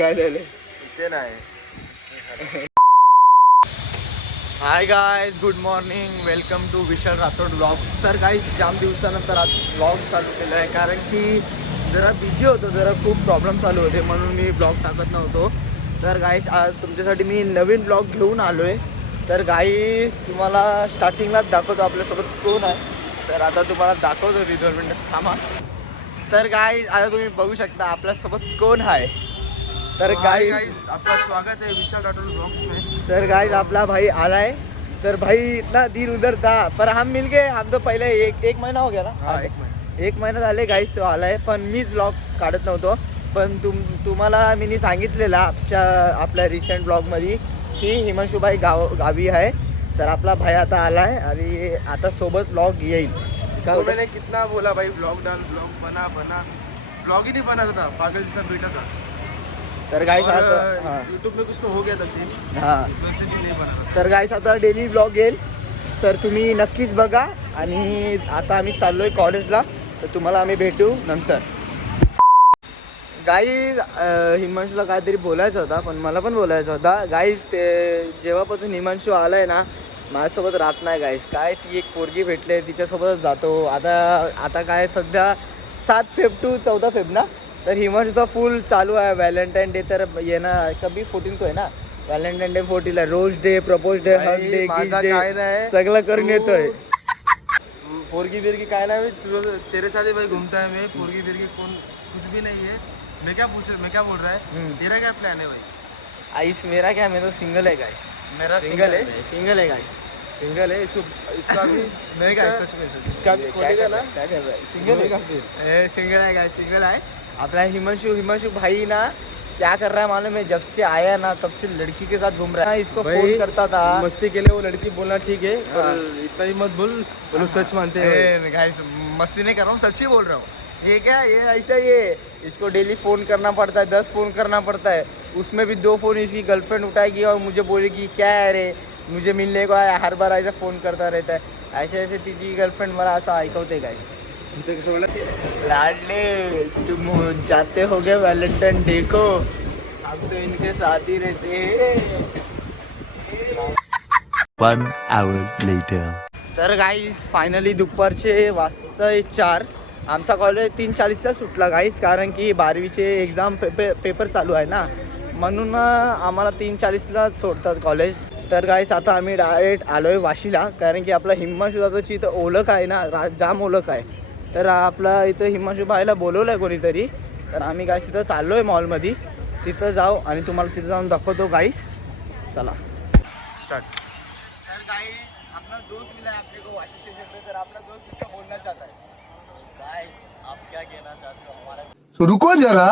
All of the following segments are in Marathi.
काय झालं ते नाही. Hi guys, good morning, welcome to Vishal Rathod blog. तर काही जाम दिवसानंतर आज ब्लॉग चालू केला आहे, कारण की जरा बिझी होतो, जरा खूप प्रॉब्लेम चालू होते, म्हणून मी ब्लॉग टाकत नव्हतो. तर गाईज आज तुमच्यासाठी मी नवीन ब्लॉग घेऊन आलो आहे. तर गाईज तुम्हाला स्टार्टिंगलाच दाखवतो आपल्यासोबत कोण आहे. तर आता तुम्हाला दाखवतो मी 2 मिनिटं थांबा. तर गाईज आता तुम्ही बघू शकता आपल्यासोबत कोण आहे. तर गाइस आपका स्वागत है विशाल राठौड़ ब्लॉग्स में. तर गाइस अपना भाई आला है. तर भाई इतना दिन उधर था, पर हम मिल गए. हम तो पहले एक महीना हो गया ना. हाँ, एक महिना झाले गाइस तो आलाय, पण मीच ब्लॉग काढत नव्हतो. पण तुम्हाला मी सांगितलेलं आपल्या रिसेंट ब्लॉगमध्ये की हिमांशुभाई गावी आहे. तर आपला भाई आता आलाय आणि आता सोबत ब्लॉग येईल. इसको मैंने कितना बोला भाई, ब्लॉग डाल, ब्लॉग बना. ब्लॉग ही नहीं बना रहा था, पागल जैसा बेटा था. तर गाइस आता यूट्यूब में कुछ तो हो गया था सीन, हां. इस वजह से भी नहीं बना रहा. तर गाइस आता डेली ब्लॉग येईल, तर तुम्ही नक्कीच बघा. आणि आता आम्ही चाललोय कॉलेजला, तर तुम्हाला आम्ही भेटू नंतर. गाईज हिमांशूला काहीतरी बोलायचं होता, पण मला पण बोलायचं होता. गाईज ते जेव्हापासून हिमांशू आलाय ना माझ्यासोबत राहत नाही गाईज. काय ती एक पोरगी भेटले, तिच्यासोबतच जातो. आता काय सध्या 7 फेब टू 14 फेब ना. तर हिमांशूचा फुल चालू आहे. व्हॅलेंटाईन डे तर येणार कभी 14 को आहे ना. व्हॅलेंटाईन डे 14ला, rose day, propose day, hug day, kiss day, सगळं करून येतोय. पोरगी बिरगी काय नाही, तेरे साथ ही भाई घूमता है. मैं पोरगी बिरगी कौन कुछ भी नहीं है. मैं क्या बोल रहा है, तेरा क्या प्लान है भाई? आइस मेरा क्या, मैं तो सिंगल है गाइस. मेरा सिंगल है गाइस. सिंगल है. इसका भी नहीं गाइस, सच में इसका भी खोलेगा ना. क्या कर रहा है? सिंगल है फिर. सिंगल है गाइस, सिंगल है. अपना हिमांशु भाई ना क्या कर रहा है मालूम है, जब से आया ना तब से लड़की के साथ घूम रहा है. इसको फोन करता था मस्ती के लिए, वो लड़की बोलना ठीक है, पर इतना ही मत बोलो सच मानते हैं. गाइस मस्ती नहीं कर रहा हूँ, सच्ची बोल रहा हूँ. ये क्या, ये ऐसा ये इसको डेली फ़ोन करना पड़ता है, 10 फ़ोन करना पड़ता है. उसमें भी 2 फ़ोन इसकी गर्लफ्रेंड उठाएगी और मुझे बोलेगी क्या है रे, मुझे मिलने को आया. हर बार ऐसा फ़ोन करता रहता है. ऐसे तिची गर्लफ्रेंड मला असं ऐकवते गाइस. लाडले तुम जाते हो गए वैलेंटाइन डे को, हम तो इनके साथ ही रहते हैं. 1 hour later. तर गाईस फायनली दुपारचे वाजता 4. आमचा कॉलेज 3:40ला सुटला गाईस, कारण की 12वीचे एक्झाम पेपर चालू आहे ना, म्हणून आम्हाला 3:40ला सोडतात कॉलेज. तर गाईस आता आम्ही डायरेक्ट आलो आहे वाशीला, कारण की आपला हिमांशू दादाची इथं ओळख आहे ना, जाम ओळख आहे. तर आपला इथं हिमांशू भाईला बोलवलं आहे कोणीतरी. तर आम्ही गाईस तिथं चाललो आहे मॉलमध्ये. तिथं जाऊ आणि तुम्हाला तिथं जाऊन दाखवतो गाईस. चला स्टार्ट. तर गाईस अपना दोस्त मिला है अपने को वाशी स्टेशन पे. तर अपना दोस्त इसका बोलना चाहता है. गाइस आप क्या कहना चाहते हो हमारा? तो रुको जरा,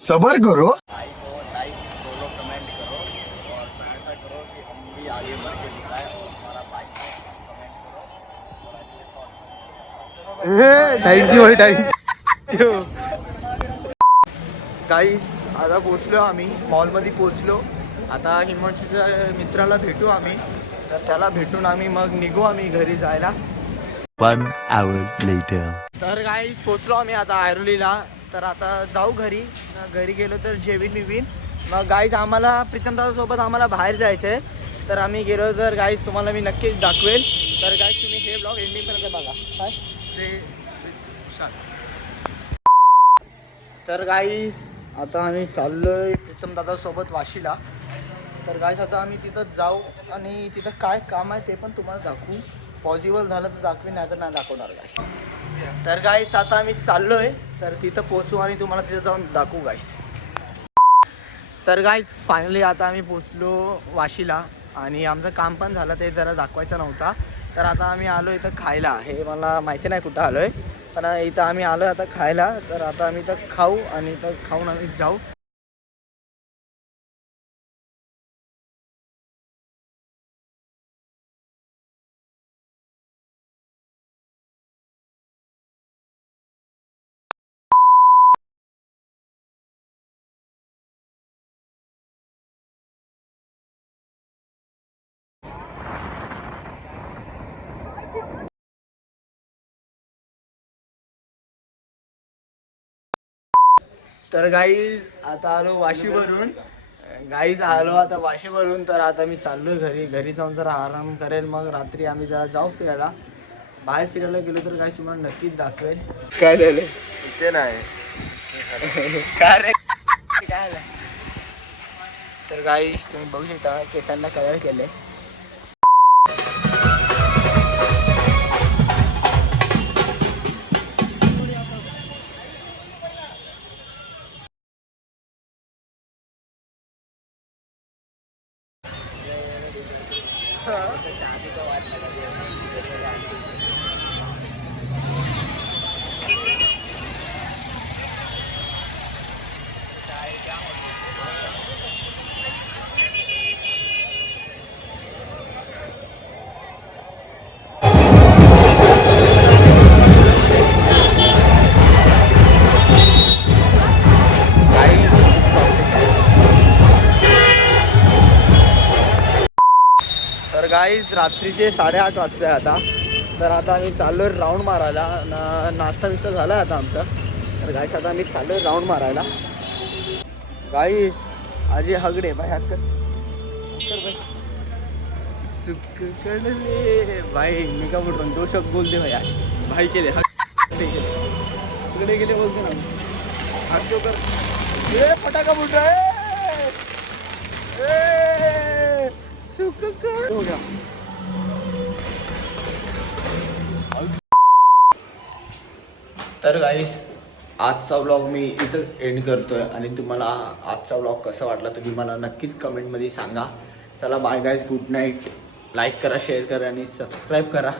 सबर करो. भाई को लाइक फॉलो कमेंट करो और सहायता करो कि हम भी आगे बढ़ के दिखाएं, और हमारा भाई को कमेंट करो और अगले शॉट. थँक्यू भाई, थँक्यू. गाईस आता पोचलो आम्ही, मॉलमध्ये पोचलो. आता हिमांशूच्या मित्राला भेटू आम्ही. तर त्याला भेटून आम्ही मग निघू आम्ही घरी जायला. 1 hour later. तर गाईस पोचलो आम्ही आता ऐरोलीला. तर आता जाऊ घरी. घरी गेलो तर जेवीन. मग गाईस आम्हाला प्रीतमदादासोबत आम्हाला बाहेर जायचं आहे. तर आम्ही गेलो तर गाईस तुम्हाला मी नक्कीच दाखवेल. तर गाईस तुम्ही हे ब्लॉग एंडिंगपर्यंत बघा. काय तर गाईस आता आम्ही चाललोय प्रीतमदादासोबत वाशीला. तर गाईस आता आम्ही तिथं जाऊ आणि तिथं काय काम आहे ते पण तुम्हाला दाखवू. पॉसिबल झालं तर दाखवी, नाही तर नाही दाखवणार गाईस. तर गाईस आता आम्ही चाललोय, तर तिथं पोचू आणि तुम्हाला तिथं जाऊन दाखवू गाईस. तर गाईस फायनली आता आम्ही पोचलो वाशीला आणि आमचं काम पण झालं, ते जरा दाखवायचं नव्हता. तर आता आम्ही आलो इथं खायला. हे मला माहिती नाही कुठं आलो आहे, पण इथं आम्ही आलो आता खायला. तर आता आम्ही इथं खाऊ आणि इथं खाऊन आम्ही जाऊ. तर गाईज आता आलो वाशीवरून. गाईज आलो आता वाशीवरून. तर आता मी चाललोय घरी जाऊन जरा आराम करेल. मग रात्री आम्ही जरा जाऊ फिरायला. बाहेर फिरायला गेलो तर काय तुम्हाला नक्कीच दाखवेल. काय झालं ते नाही काय रे काय झालं. तर गाईज तुम्ही बघू शकता केसांना कलर केले. तर गाईज रात्रीचे 8:30 वाजता आहे आता. तर आता आम्ही चाललो राऊंड मारायला. नाश्ता बिस्ता झाला आहे आता आमचा. तर गाईस आता आम्ही चाललो राऊंड मारायला. गाईस आजी हगडे भाई हक्क भाई सुख कडले भाई. मी का बोल रहा हूँ 2 शब्द बोल दे भाई आज. भाई केले हगडे गेले बोलते ना हाथ जो कर. ये फटाका बोल रहा है. सुख कर हो गया. तर गाईस आजचा व्लॉग मी इथं एंड करतोय. आणि तुम्हाला आजचा व्लॉग कसा वाटला तुम्ही मला नक्कीच कमेंटमध्ये सांगा. चला बाय गाईस, गुड नाईट. लाईक करा, शेअर करा आणि सबस्क्राईब करा.